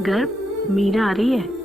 गर्भ मीरा आ रही है।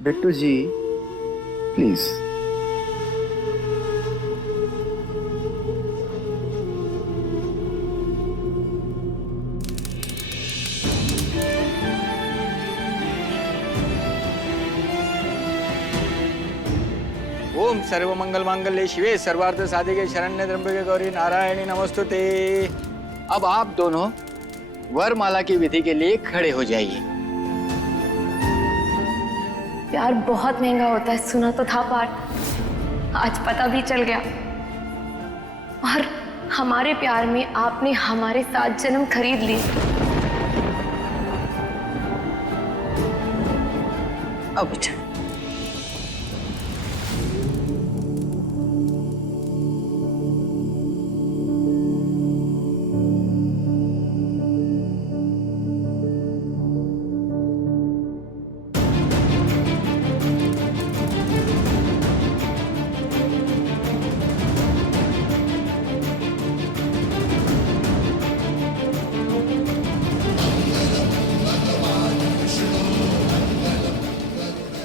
बिट्टू जी प्लीज। ओम सर्वमंगल मांगल्ये शिवे सर्वार्थ साधिके शरण्ये त्र्यंबके गौरी नारायणी नमस्तुते। अब आप दोनों वरमाला की विधि के लिए खड़े हो जाइए। प्यार बहुत महंगा होता है, सुना तो था पार्थ, आज पता भी चल गया। और हमारे प्यार में आपने हमारे 7 जन्म खरीद लिए। अब उठ।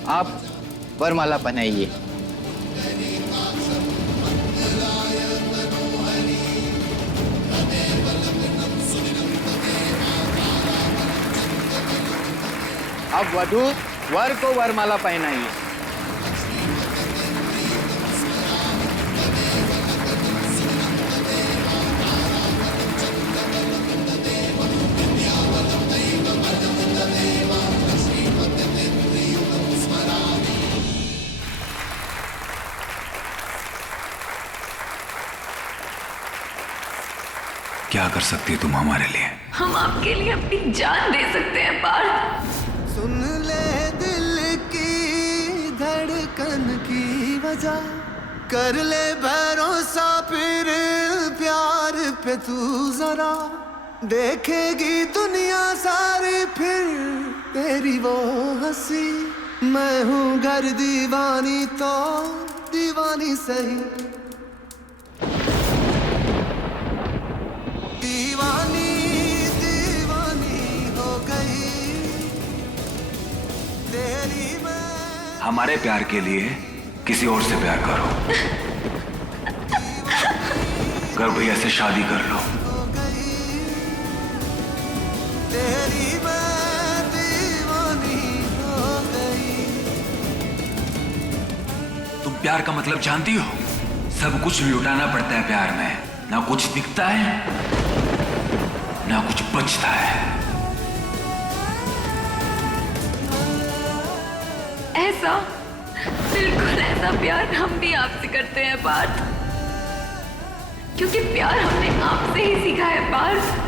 आप वरमाला पहनाइए। अब वधू वर को वरमाला पहनाइए। क्या कर सकती है तुम हमारे लिए? हम आपके लिए अपनी जान दे सकते हैं पार्थ। सुन ले दिल की धड़कन की वजह, कर ले भरोसा फिर प्यार पे तू जरा, देखेगी दुनिया सारी फिर तेरी वो हंसी। मैं हूँ घर दीवानी तो दीवानी सही, दीवानी दीवानी हो गई तेरी मैं। हमारे प्यार के लिए किसी और से प्यार करो, कर भैया से शादी कर लो। हो गई तेरी मैं दीवानी हो गई। तुम प्यार का मतलब जानती हो? सब कुछ लुटाना पड़ता है प्यार में, ना कुछ दिखता है ना कुछ बचता है। ऐसा बिल्कुल ऐसा प्यार हम भी आपसे करते हैं पार्थ, क्योंकि प्यार हमने आपसे ही सीखा है पार्थ।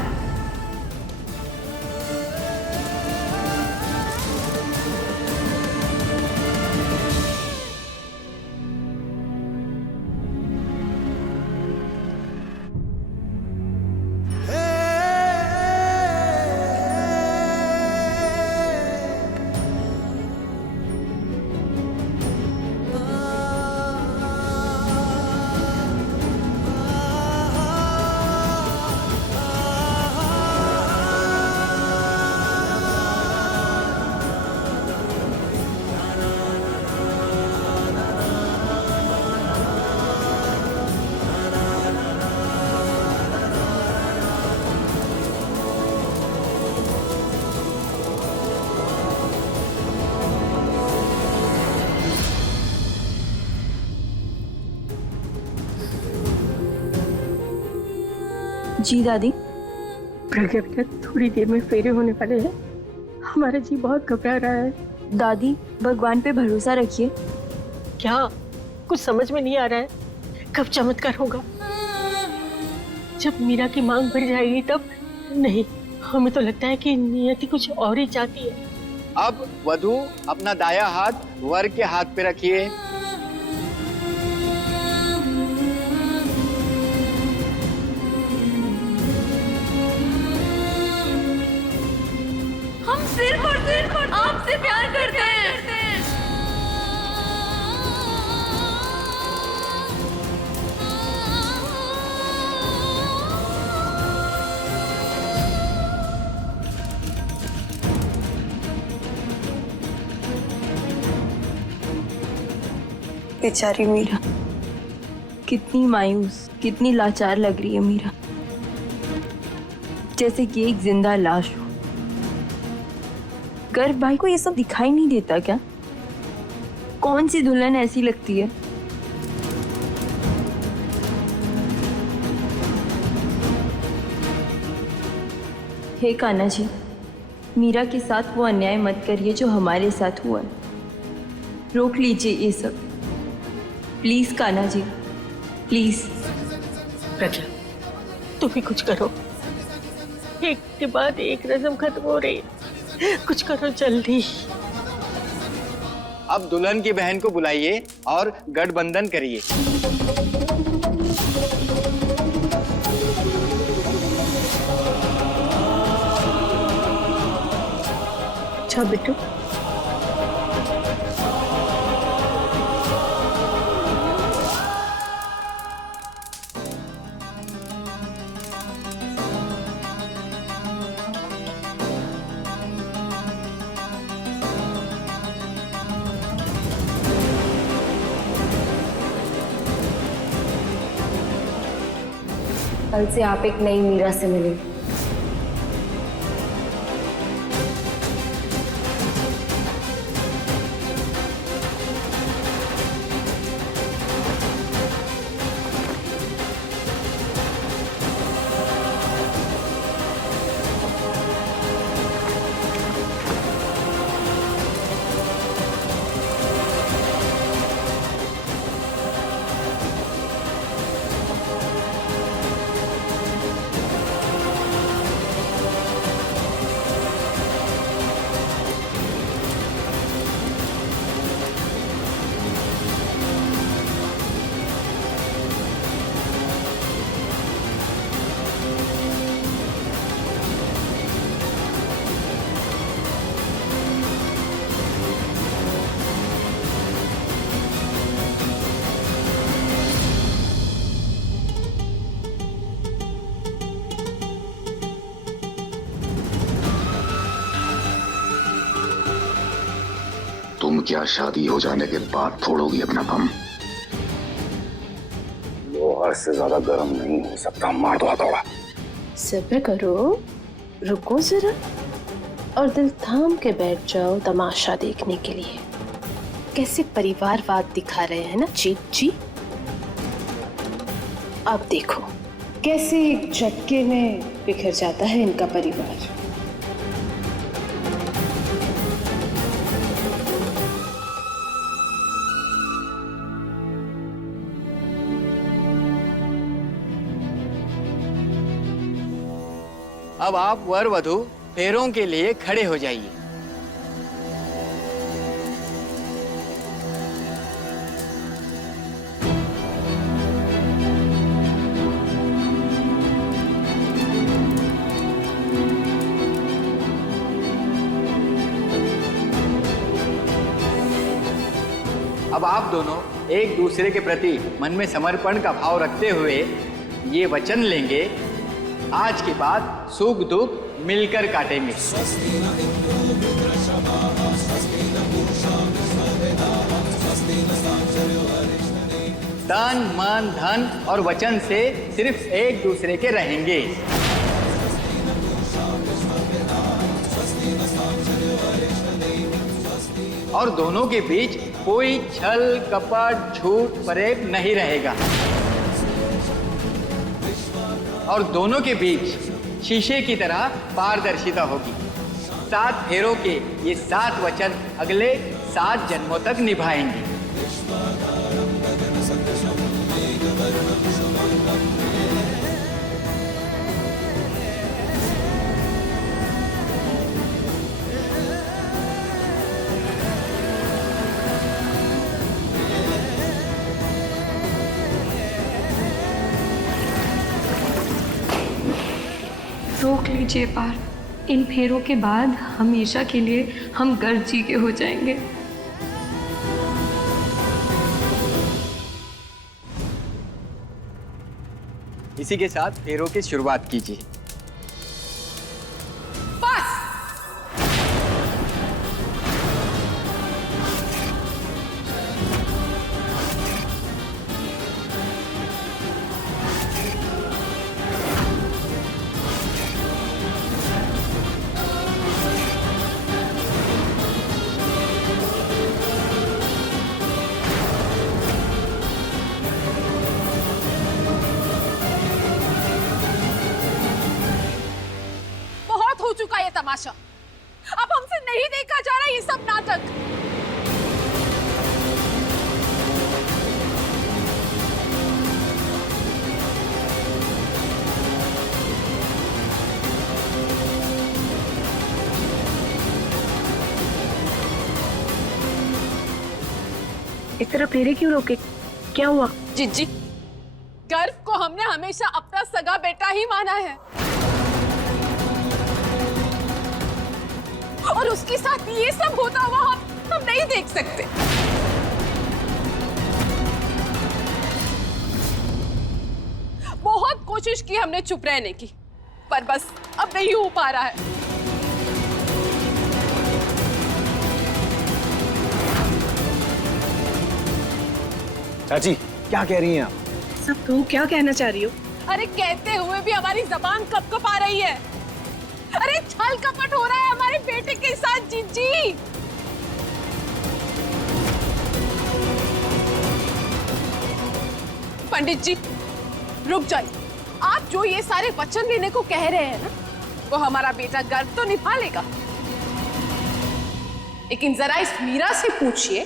जी दादी। प्रज्ञा बेटा, थोड़ी देर में फेरे होने वाले हैं। हमारा जी बहुत घबरा रहा है। दादी भगवान पे भरोसा रखिए। क्या कुछ समझ में नहीं आ रहा है? कब चमत्कार होगा? जब मीरा की मांग भर जाएगी तब? नहीं, हमें तो लगता है कि नियति कुछ और ही चाहती है। अब वधू अपना दाया हाथ वर के हाथ पे रखिए। हम सिर्फ और सिर्फ आपसे प्यार करते हैं। बेचारी मीरा, कितनी मायूस, कितनी लाचार लग रही है मीरा, जैसे कि एक जिंदा लाश हो। गर्भ भाई को ये सब दिखाई नहीं देता क्या? कौन सी दुल्हन ऐसी लगती है? हे कान्हा जी, मीरा के साथ वो अन्याय मत करिए जो हमारे साथ हुआ है। रोक लीजिए ये सब, प्लीज कान्हा जी, प्लीज। प्रज्ञा, तुम ही कुछ करो। एक के बाद एक रस्म खत्म हो रही है, कुछ करो जल्दी। अब दुल्हन की बहन को बुलाइए और गठबंधन करिए। अच्छा बिट्टू, कल से आप एक नई मीरा से मिलेंगे। तुम क्या शादी हो जाने के बाद फोड़ोगी अपना बम? लोहा से ज्यादा गर्म नहीं हो सकता, मार दो हथौड़ा। सब्र करो, रुको जरा और दिल थाम के बैठ जाओ तमाशा देखने के लिए। कैसे परिवारवाद दिखा रहे हैं ना जीत जी। अब देखो कैसे एक झटके में बिखर जाता है इनका परिवार। अब आप वर वधू फेरों के लिए खड़े हो जाइए। अब आप दोनों एक दूसरे के प्रति मन में समर्पण का भाव रखते हुए ये वचन लेंगे, आज के बाद सुख दुख मिलकर काटेंगे। तन मन धन और वचन से सिर्फ एक दूसरे के रहेंगे। और दोनों के बीच कोई छल कपट झूठ फरेब नहीं रहेगा। और दोनों के बीच शीशे की तरह पारदर्शिता होगी। 7 फेरों के ये 7 वचन अगले 7 जन्मों तक निभाएंगे। रोक लीजिए पार्थ। इन फेरों के बाद हमेशा के लिए हम गर्व जी के हो जाएंगे। इसी के साथ फेरों की शुरुआत कीजिए। हो चुका ये तमाशा। अब हमसे नहीं देखा जा रहा ये सब नाटक। इस तरह फेरे क्यों रोके? क्या हुआ? जिज्जी, गर्व को हमने हमेशा अपना सगा बेटा ही माना है और उसके साथ ये सब होता हुआ हम नहीं देख सकते। बहुत कोशिश की हमने चुप रहने की, पर बस अब नहीं हो पा रहा है। चाची क्या कह रही हैं आप? सब तो क्या कहना चाह रही हो? अरे कहते हुए भी हमारी जबान कप आ रही है। अरे छल कपट हो रहा है हमारे बेटे के साथ जिज्जी। पंडित जी रुक जाइए। आप जो ये सारे वचन लेने को कह रहे हैं ना, वो हमारा बेटा गर्व तो निभा लेगा, लेकिन जरा इस मीरा से पूछिए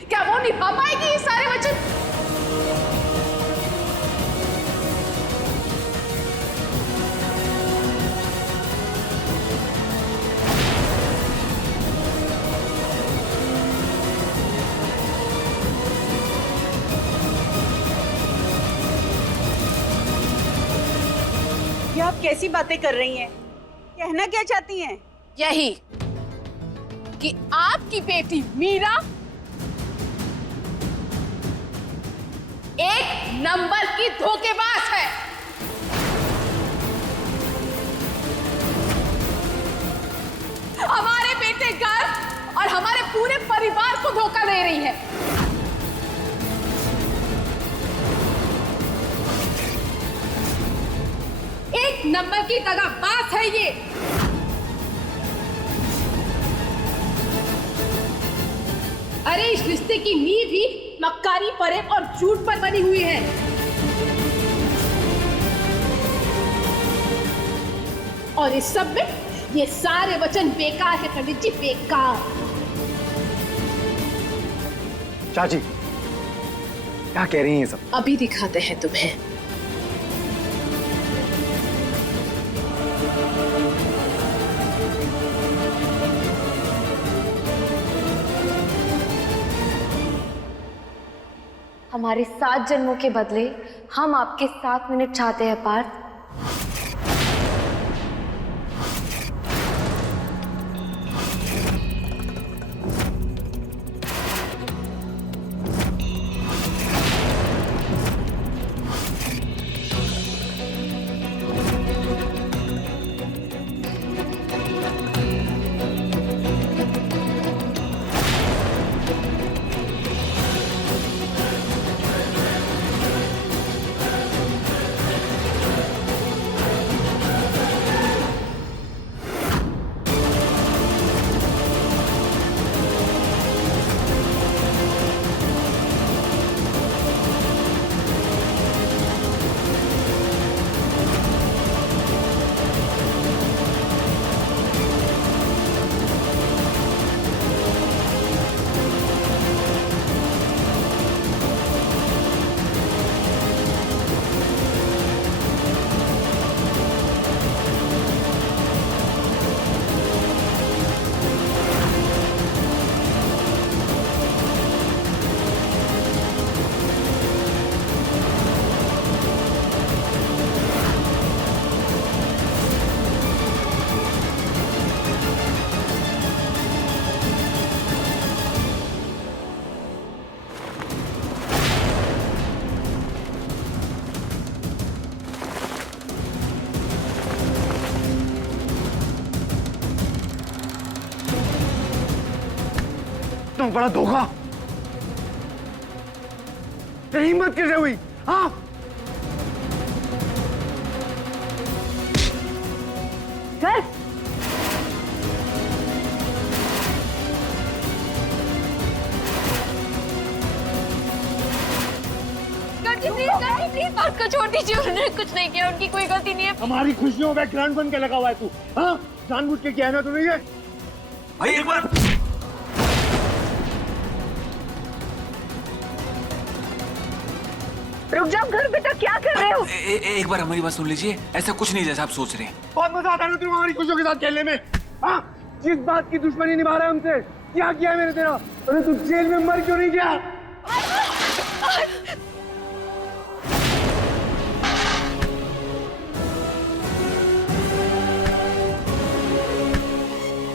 क्या वो निभा पाएगी ये सारे वचन? ये आप कैसी बातें कर रही हैं? कहना क्या चाहती हैं? यही कि आपकी बेटी मीरा एक नंबर की धोखेबाज है। हमारे बेटे गर्व और हमारे पूरे परिवार को धोखा दे रही है। एक नंबर की दगाबाज है ये। अरे इस रिश्ते की नींव ही मक्कारी, फरेब और झूठ पर बनी हुई है। और इस सब में ये सारे वचन बेकार है पंडित जी, बेकार। चाची क्या कह रही हैं सब? अभी दिखाते हैं तुम्हें। हमारे 7 जन्मों के बदले हम आपके 7 मिनट चाहते हैं पार्थ। इतना बड़ा धोखा, तेरी हिम्मत कैसे हुई? हाँ, प्लीज बात को छोड़ दीजिए, उन्होंने कुछ नहीं किया, उनकी कोई गलती नहीं है। हमारी खुशियों में ग्रैंड बन के लगा हुआ है तू। हाँ, जानबूझ के किया है ना तूने ये? भाई एक बार रुक जाओ घर बेटा, क्या कर रहे हो? एक बार हमारी बात सुन लीजिए, ऐसा कुछ नहीं जैसा आप सोच रहे हैं। बहुत मजा आता है ना तुम्हें हमारी खुशियों के साथ खेलने में। हाँ, जिस बात की दुश्मनी निभा रहा है हमसे, क्या किया है मैंने तेरा? अरे तू जेल में मर क्यों नहीं गया?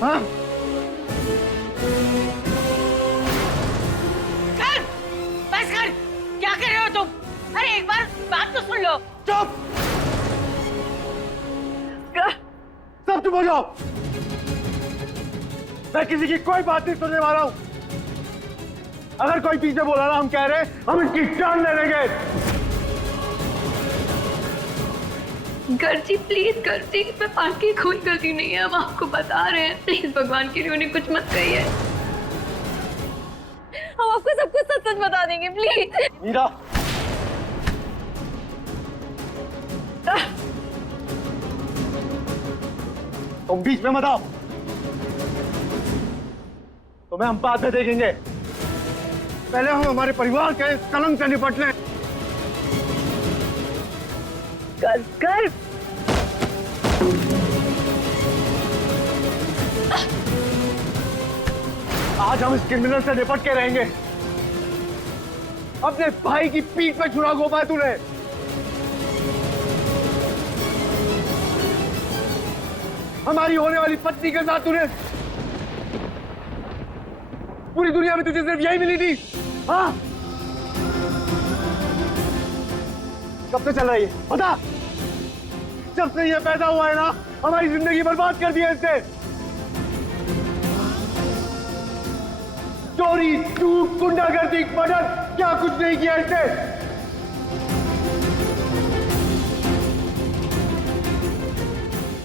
हाँ? कर, बस कर, क्या कर रहे हो तुम? अरे एक बार बात तो सुन लो। चुप! सब चुप हो जाओ। मैं किसी की कोई बात नहीं सुनने वाला हूं। अगर कोई पीछे बोला ना, हम कह रहे हैं हम इसकी जान ले लेंगे। गर्जी प्लीज, गर्जी मैं पार्थ की कोई गलती नहीं है, हम आपको बता रहे हैं, प्लीज भगवान के लिए उन्हें कुछ मत कहिए, हम आपको सब कुछ सच सच बता देंगे, प्लीज। मीरा, तुम बीच में मत आओ, तुम्हें हम बाद में देखेंगे। पहले हम हमारे परिवार के इस कलंक से निपट लें। कर आज हम इस क्रिमिनल से निपट के रहेंगे। अपने भाई की पीठ पे छुरा घोंपा है तूने। हमारी होने वाली पत्नी के साथ तूने, पूरी दुनिया में तुझे सिर्फ यही मिली थी। हाँ, कब से चल रही है बता? जब से ये पैदा हुआ है ना, हमारी जिंदगी बर्बाद कर दी है इसने। चोरी, झूठ, गुंडागर्दी, मर्डर, क्या कुछ नहीं किया इसने।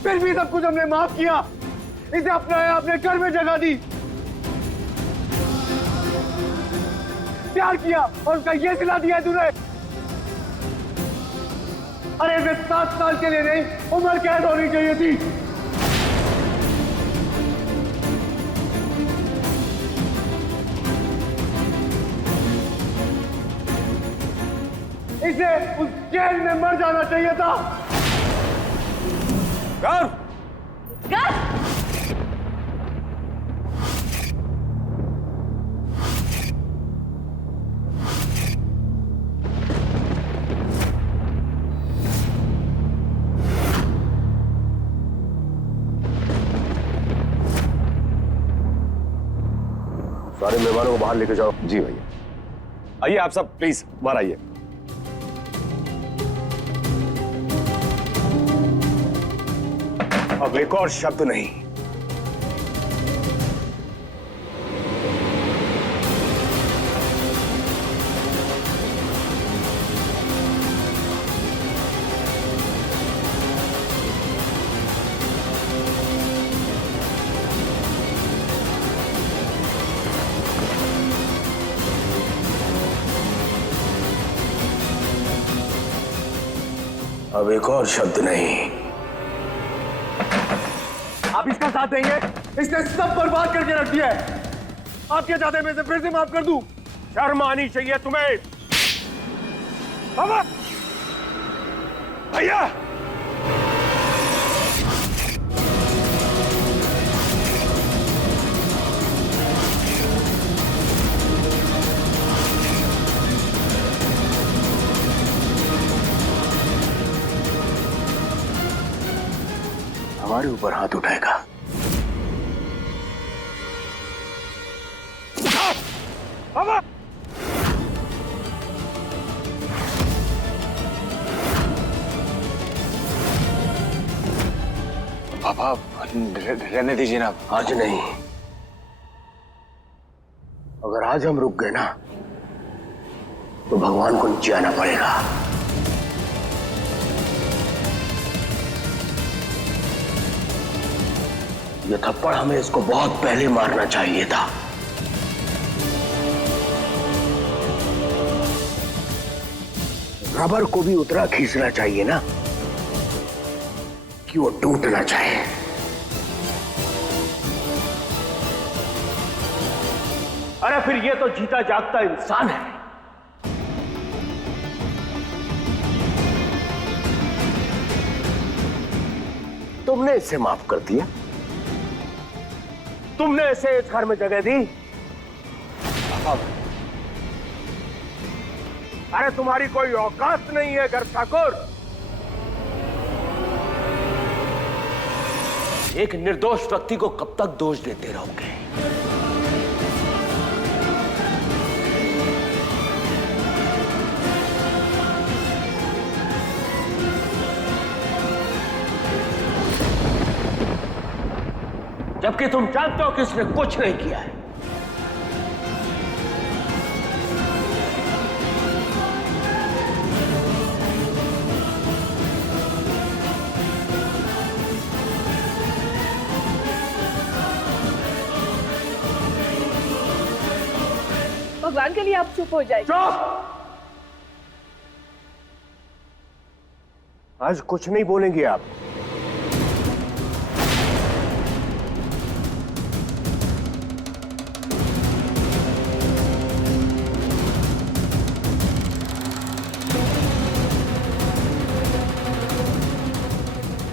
फिर भी सब कुछ हमने माफ किया, इसे अपनाया, अपने घर में जगह दी, प्यार किया और उसका ये सिला दिया तूने। अरे वे 7 साल के लिए नहीं, उम्र कैद होनी चाहिए थी। इसे उस जेल में मर जाना चाहिए था। गौर! सारे मेहमानों को बाहर लेके जाओ। जी भैया। आइए आप सब प्लीज बाहर आइए। अब एक और शब्द नहीं। अब एक और शब्द नहीं। आप इसका साथ देंगे? इसने सब बर्बाद करके रख दिया है। आप क्या चाहते हैं मैं इसे फिर से माफ कर दूं? शर्म आनी चाहिए तुम्हें। भैया हमारे ऊपर हाथ उठाएगा। पापा रहने दीजिए ना। आज नहीं, आज हम रुक गए ना तो भगवान को नीचे आना पड़ेगा। ये थप्पड़ हमें इसको बहुत पहले मारना चाहिए था। रबर को भी उतना खींचना चाहिए ना कि वो टूटना चाहे। अरे फिर ये तो जीता जागता इंसान है। तुमने इसे माफ कर दिया, तुमने इसे इस घर में जगह दी। अरे तुम्हारी कोई औकात नहीं है घर ठाकुर। एक निर्दोष व्यक्ति को कब तक दोष देते रहोगे? जबकि तुम जानते हो कि इसने कुछ नहीं किया है। भगवान के लिए आप चुप हो जाइए। चुप! आज कुछ नहीं बोलेंगे आप।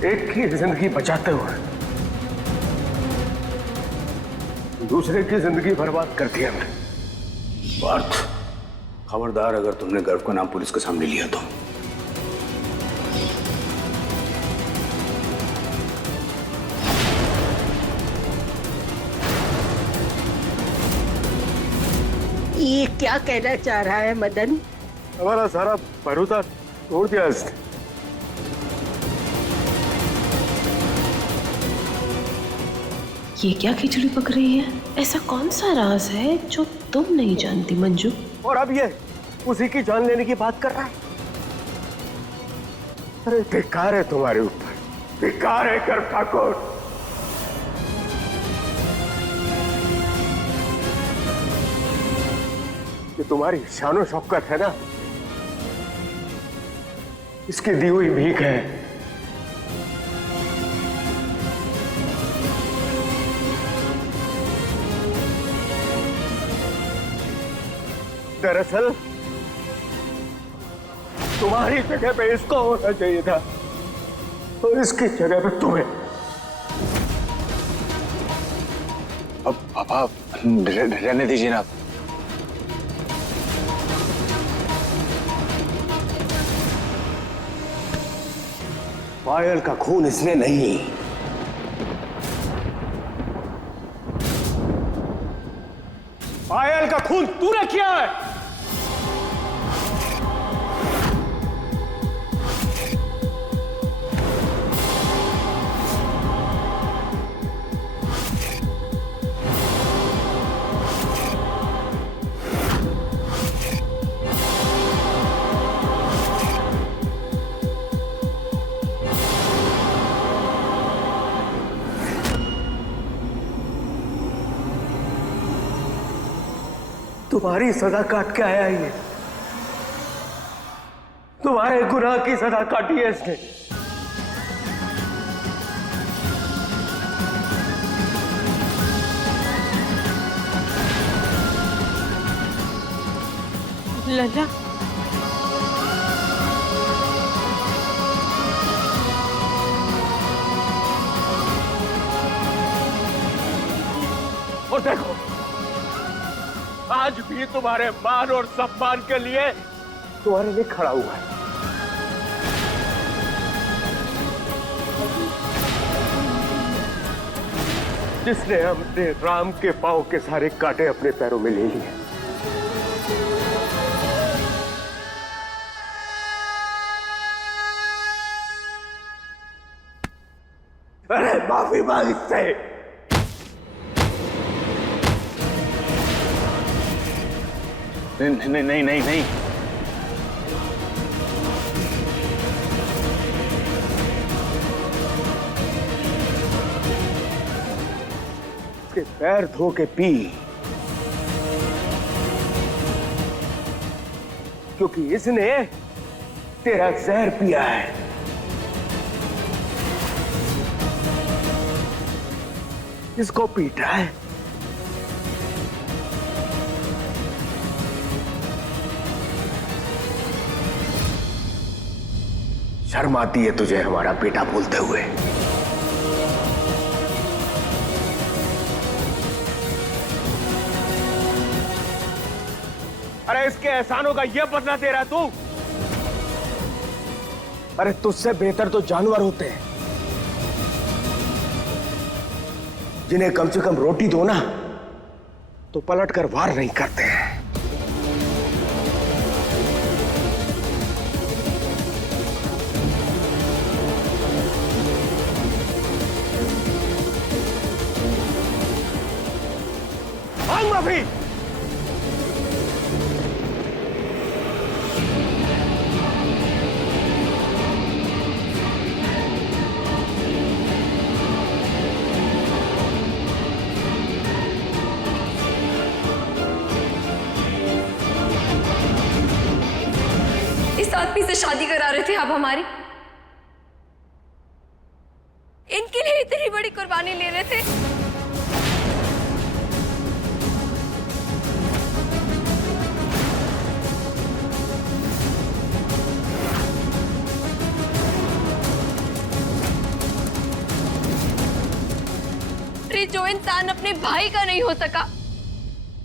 एक की जिंदगी बचाते हुए दूसरे की जिंदगी बर्बाद कर दिया हमने। पार्थ, खबरदार अगर तुमने गर्व का नाम पुलिस के सामने लिया तो। ये क्या कहना चाह रहा है मदन? हमारा सारा भरोसा तोड़ दिया इसने। ये क्या खिचड़ी पक रही है? ऐसा कौन सा राज है जो तुम नहीं जानती मंजू? और अब ये उसी की जान लेने की बात कर रहा है। अरे धिक्कार है तुम्हारे ऊपर, धिक्कार है कर ठाकुर। ये तुम्हारी शानो शौकत है ना, इसकी दी हुई भीख है। दरअसल तुम्हारी जगह पे इसको होना चाहिए था और इसकी जगह पे तुम्हें। अब रहने दीजिए ना। पायल का खून इसने नहीं, पायल का खून तूने किया है। तुम्हारी सजा काट के आया ये, तुम्हारे गुनाह की सजा काटी है इसने। लला, और देखो आज भी तुम्हारे मान और सम्मान के लिए तुम्हारे लिए खड़ा हुआ है। जिसने हमने राम के पांव के सारे कांटे अपने पैरों में ले लिए। अरे माफी मांग इससे। नहीं नहीं नहीं नहीं, इसके पैर धो के पी, क्योंकि इसने तेरा जहर पिया है। इसको पीटा है। शर्म आती है तुझे हमारा बेटा बोलते हुए? अरे इसके एहसानों का ये बदला दे रहा तू? अरे तुझसे बेहतर तो जानवर होते हैं, जिन्हें कम से कम रोटी दो ना तो पलट कर वार नहीं करते हैं। मांग माफी। इस आदमी से शादी करा रहे थे आप हमारी, इनके लिए इतनी बड़ी कुर्बानी ले रहे थे। जो इंसान अपने भाई का नहीं हो सका,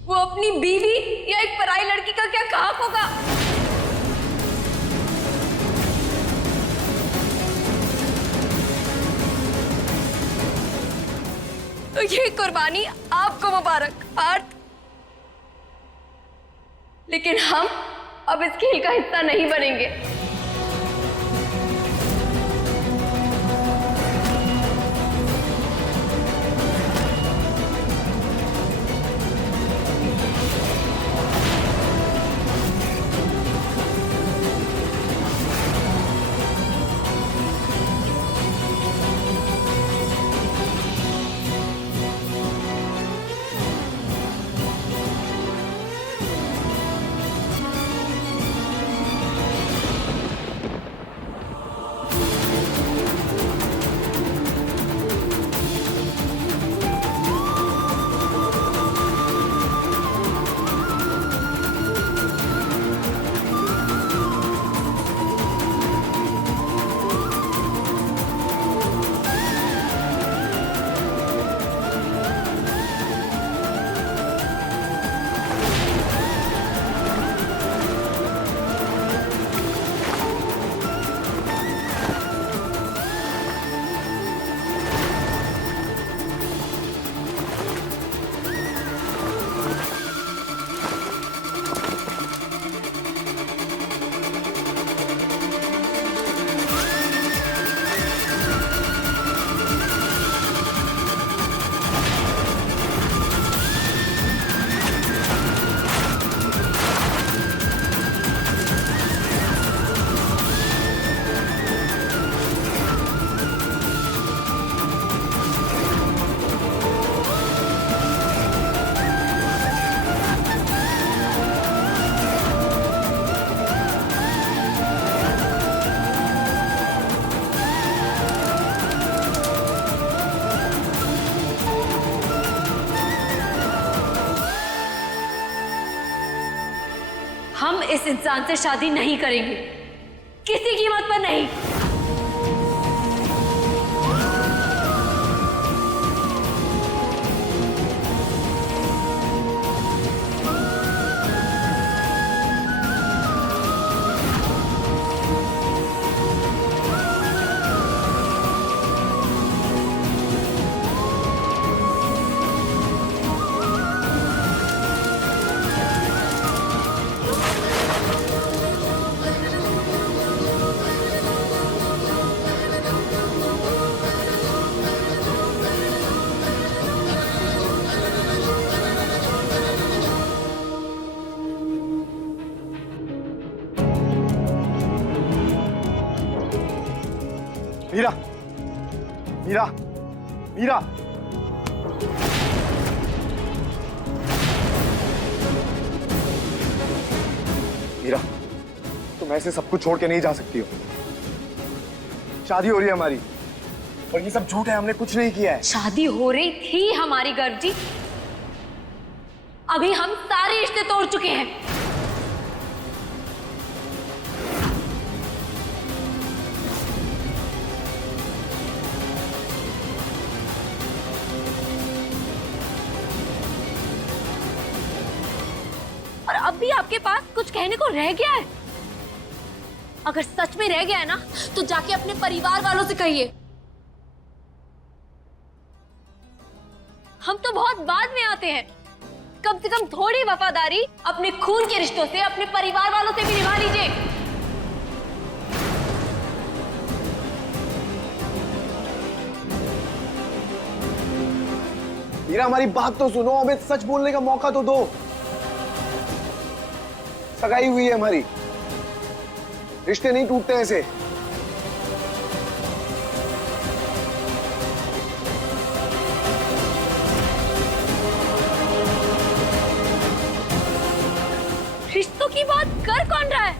वो अपनी बीवी या एक पराई लड़की का क्या हक होगा? तो ये कुर्बानी आपको मुबारक पार्थ, लेकिन हम अब इस खेल का हिस्सा नहीं बनेंगे। हम इस इंसान से शादी नहीं करेंगे, किसी कीमत पर नहीं। मीरा, मीरा, मीरा, मीरा, तुम ऐसे सब कुछ छोड़ के नहीं जा सकती हो। शादी हो रही है हमारी, और ये सब झूठ है, हमने कुछ नहीं किया है। शादी हो रही थी हमारी गर्व जी, अभी हम सारे रिश्ते तोड़ चुके हैं। और अब भी आपके पास कुछ कहने को रह गया है? अगर सच में रह गया है ना, तो जाके अपने परिवार वालों से कहिए। हम तो बहुत बाद में आते हैं, कम से कम थोड़ी वफादारी अपने खून के रिश्तों से, अपने परिवार वालों से भी निभा लीजिए। मीरा, हमारी बात तो सुनो, हमें सच बोलने का मौका तो दो। सगाई हुई है हमारी, रिश्ते नहीं टूटते ऐसे। रिश्तों की बात कर कौन रहा है?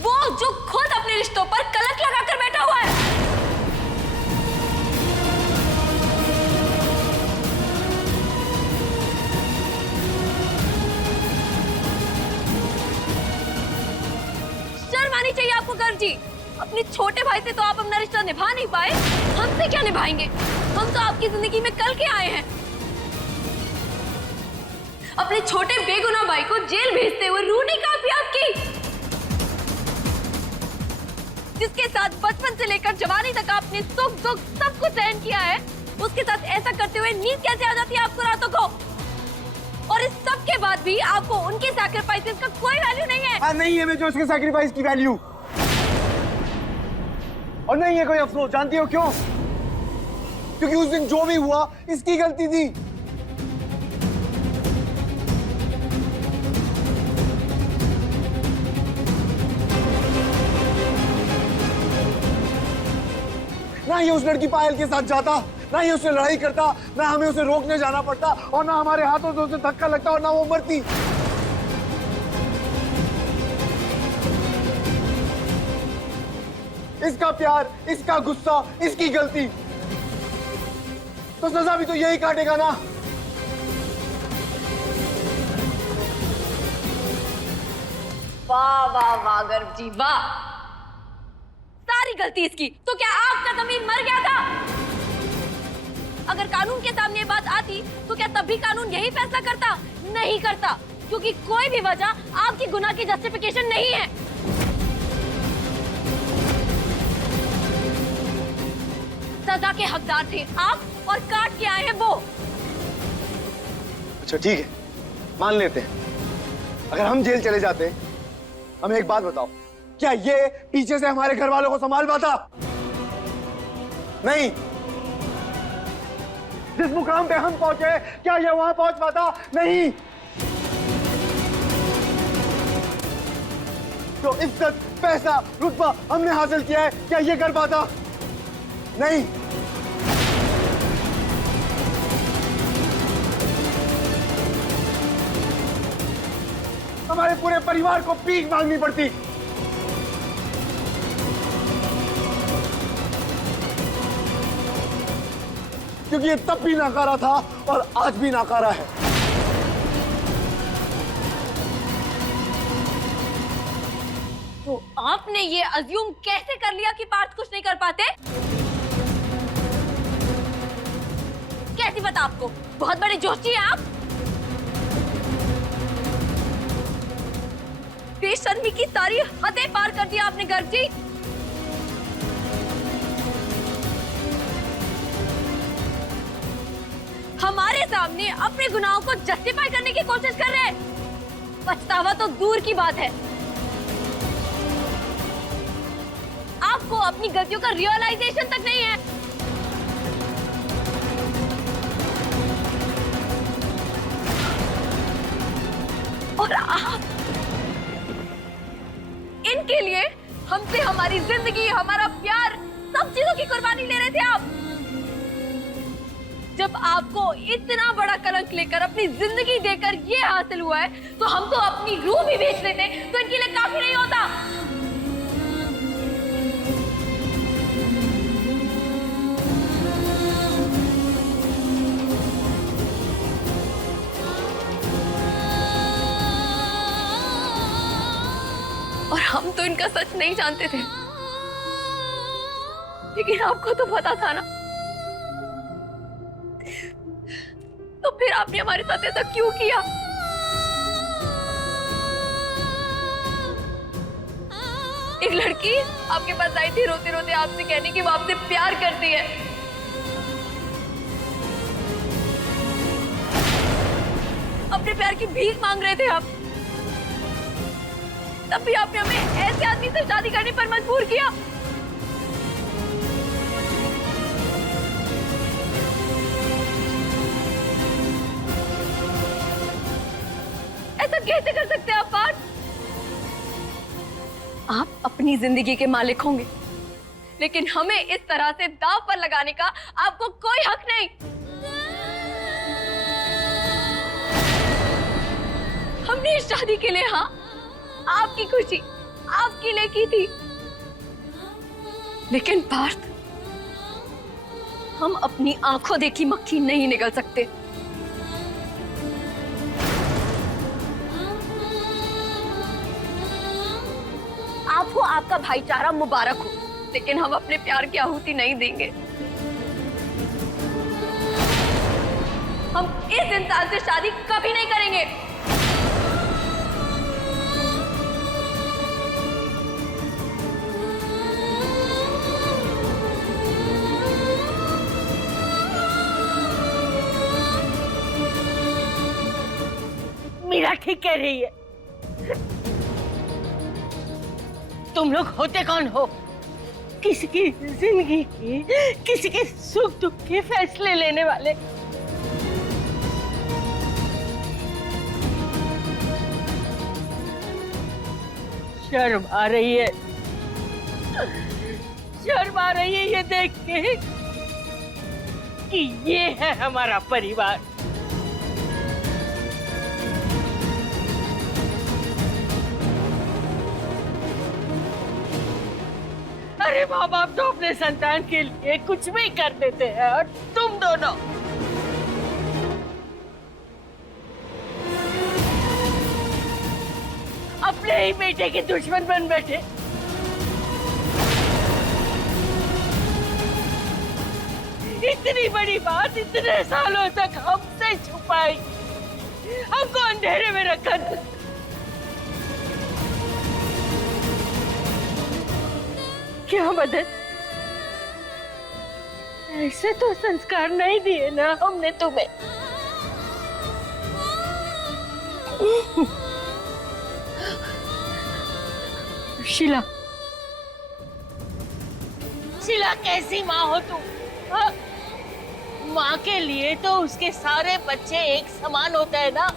वो जो खुद अपने रिश्तों पर कलंक लगाकर बैठा हुआ है। शर्म आनी चाहिए आपको गर्व जी। अपने छोटे भाई से तो आप अपना रिश्ता निभा नहीं पाए, हमसे क्या निभाएंगे? हम तो आपकी जिंदगी में कल के आए हैं। अपने छोटे बेगुनाह भाई को जेल भेजते हुए रूह नहीं कांपी आपकी, जिसके साथ बचपन से लेकर जवानी तक आपने सुख दुख सब कुछ सहन किया है, उसके साथ ऐसा करते हुए नींद कैसे आ जाती है आपको रातों को? और इस सब के बाद भी आपको उनके सैक्रिफाइसेस का कोई वैल्यू नहीं है। हाँ, नहीं है मैं जो इसके सैक्रिफाइस की वैल्यू, और नहीं है कोई अफसोस। जानती हो क्यों? क्योंकि उस दिन जो भी हुआ इसकी गलती थी। ना ही उस लड़की पायल के साथ जाता, ना ही उससे लड़ाई करता, ना हमें उसे रोकने जाना पड़ता, और ना हमारे हाथों से उसे धक्का लगता, और ना वो मरती। इसका प्यार, इसका गुस्सा, इसकी गलती, तो सजा भी तो यही काटेगा ना। वाह वाह वाह गर्व जी वाह, सारी गलती इसकी। तो क्या आपका ज़मीर मर गया था? अगर कानून के सामने ये बात आती तो क्या तब भी कानून यही फैसला करता? नहीं करता, क्योंकि कोई भी वजह आपकी गुनाह की जस्टिफिकेशन नहीं है। सजा के हकदार थे आप, और काट के आए हैं वो। अच्छा ठीक है, मान लेते हैं। अगर हम जेल चले जाते, हमें एक बात बताओ, क्या ये पीछे से हमारे घर वालों को संभाल पाता? नहीं। जिस मुकाम पे हम पहुंचे, क्या ये वहां पहुंच पाता? नहीं। जो इज्जत, पैसा, रुतबा हमने हासिल किया है, क्या ये कर पाता? नहीं। हमारे पूरे परिवार को भीख मांगनी पड़ती। क्योंकि ये तब भी नाकारा था और आज भी नाकारा है। तो आपने ये अज्यूम कैसे कर लिया कि पार्थ कुछ नहीं कर पाते? कैसी पता आपको? बहुत बड़े जोशी हैं आप। बेशर्मी की सारी हदें पार कर दिया आपने गर्व जी। हमारे सामने अपने गुनाहों को जस्टिफाई करने की कोशिश कर रहे हैं। पछतावा तो दूर की बात है, आपको अपनी गलतियों का रियलाइजेशन तक नहीं है। और आप इनके लिए हमसे हमारी जिंदगी, हमारा प्यार, सब चीजों की कुर्बानी ले रहे थे आप। जब आपको इतना बड़ा कलंक लेकर, अपनी जिंदगी देकर ये हासिल हुआ है, तो हम तो अपनी रूह भी बेच देते तो इनके लिए काफी नहीं होता। और हम तो इनका सच नहीं जानते थे, लेकिन आपको तो पता था ना, तो फिर आपने हमारे साथ ऐसा क्यों किया? एक लड़की आपके पास आई थी रोते रोते आपसे कहने की वो आपसे प्यार करती है। अपने प्यार की भीख मांग रहे थे आप, तब भी आपने हमें ऐसे आदमी से शादी करने पर मजबूर किया। ऐसा कैसे कर सकते हैं आप बात? आप अपनी जिंदगी के मालिक होंगे, लेकिन हमें इस तरह से दांव पर लगाने का आपको कोई हक नहीं। हमने इस शादी के लिए, हाँ, आपकी खुशी आपके लिए की थी, लेकिन पार्थ, हम अपनी आंखों देखी मक्खी नहीं निकल सकते। आपको आपका भाईचारा मुबारक हो, लेकिन हम अपने प्यार की आहुति नहीं देंगे। हम इस इंसान से शादी कभी नहीं करेंगे। मीरा ठीक कह रही है। तुम लोग होते कौन हो? किसी की जिंदगी की, किसी के सुख दुख के फैसले लेने वाले। शर्म आ रही है, शर्म आ रही है ये देख के कि ये है हमारा परिवार। अरे माँ बाप तो अपने संतान के लिए कुछ भी कर देते हैं, और तुम दोनों अपने ही बेटे के दुश्मन बन बैठे। इतनी बड़ी बात इतने सालों तक हमसे छुपाई, हमको अंधेरे में रखा। क्या मदद? ऐसे तो संस्कार नहीं दिए ना हमने तुम्हें। शीला, शीला कैसी माँ हो तुम? हाँ? माँ के लिए तो उसके सारे बच्चे एक समान होते हैं ना,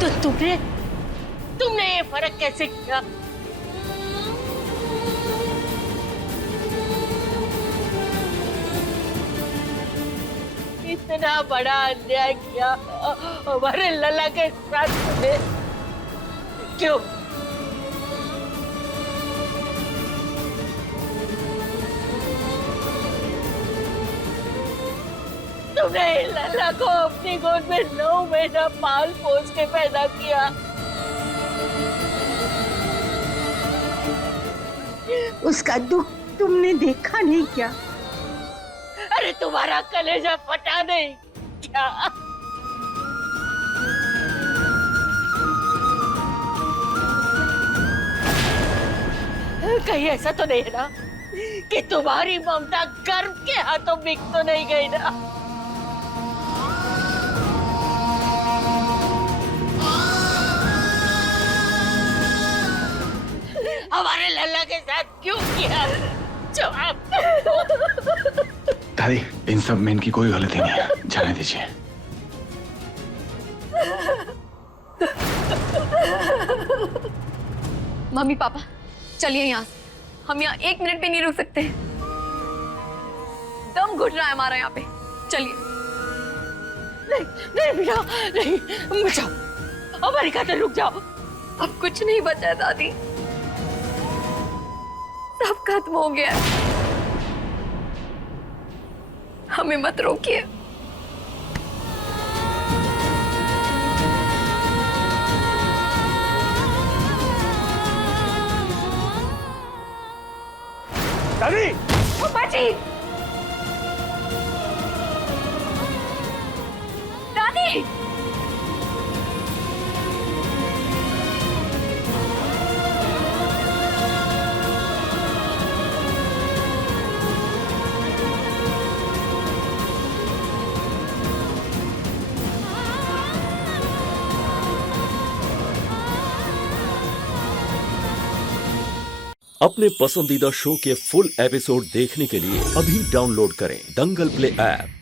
तो तुमने ये फर्क कैसे किया? इतना बड़ा अन्याय किया हमारे लला के साथ तुमने, क्यों? तुमने लला को अपनी गोद में 9 महीना पाल पोस के पैदा किया, उसका दुख तुमने देखा नहीं क्या? अरे तुम्हारा कलेजा फटा नहीं क्या? कहीं ऐसा तो नहीं है ना कि तुम्हारी ममता गर्व के हाथों बिक तो नहीं गई ना? हमारे लल्ला के साथ क्यों किया? जवाब दादी, इन सब में इनकी कोई गलती नहीं है, जाने दीजिए। मम्मी पापा, चलिए यहाँ से, हम यहाँ 1 मिनट भी नहीं रुक सकते। दम घुट रहा है हमारा यहाँ पे। चलिए। नहीं नहीं मीरा, नहीं, बचाओ, हमारी खातिर रुक जाओ। अब कुछ नहीं बचा है दादी, सब खत्म हो गया है। हमें मत रोकिए। दादी, बाजी, दादी, अपने पसंदीदा शो के फुल एपिसोड देखने के लिए अभी डाउनलोड करें दंगल प्ले ऐप।